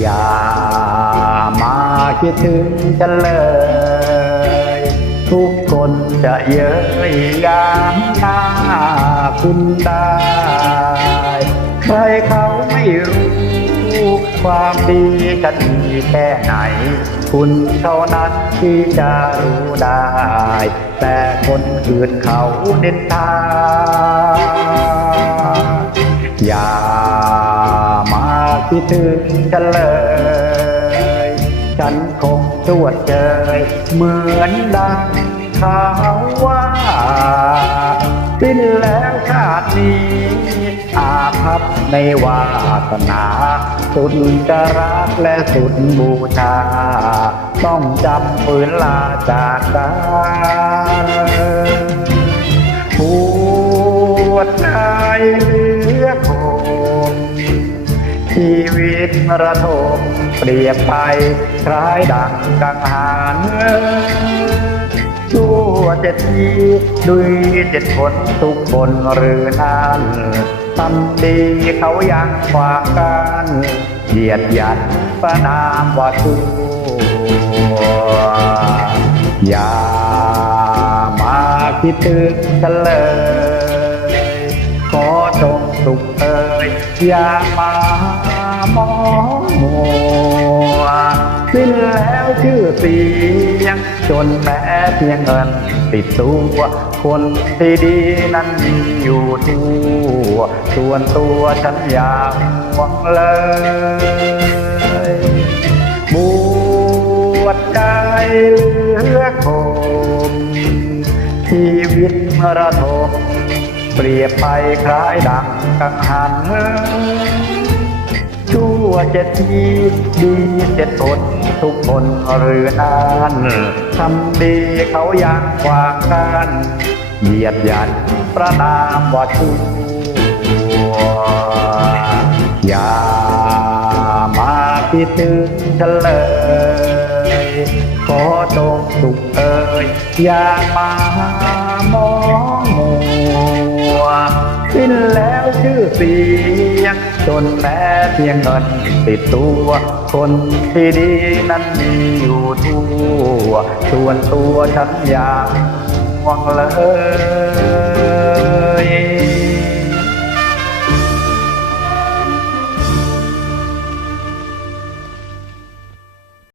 อย่ามาคิดถึงฉันเลย ทุกคนจะเย้ยยามหน้าคุณได้ใครเขาไม่รู้ความดีฉันมีแค่ไหน คุณเท่านั้นที่จะรู้ได้ แต่คนอื่นเขาเน้นทาอย่า มาคิดถึงฉันเลยฉันคงตรวจเจยเหมือนดังเขาว่าสิ้นแล้วชาตินี้อาภัพในวาสนาสุดจะรักและสุดบูชา ต้องจำฝืนลาจากกันปวดใจ ชีวิตระทมเปรียบไปคล้ายดังกังหันชั่วเจ็ดทีด้วยเจ็ดคนทุกคนหรือนั้นทำดีเขายังขวางกันเหยียดหยัดประนามว่าชั่วอย่ามาคิดถึงฉันเลย ยอย่ามามองมัวสิ้นแล้วชื่อเสียง จนแม้เพียงเงินติดตัว คนที่ดีนั้นมีอยู่ทั่วส่วนตัวฉันอยากหวังเลยบวชใจเหลือคมชีวิตระทม เปรียบไปคล้ายดังกังหันชั่วเจ็ดทีดีเจ็ดคนทุกคนหรือนั้นทำดีเขายังขวางกันเหยียดหยันประนามว่าชั่วอย่ามาคิดถึงฉันเลยขอจงสุขเอ่ยอย่ามามองมัว สิ้นแล้วชื่อเสียงจนแม้เพียงเงินติดตัว คนที่ดีนั้นมีอยู่ทั่วส่วนตัวฉันอยากหวังเลย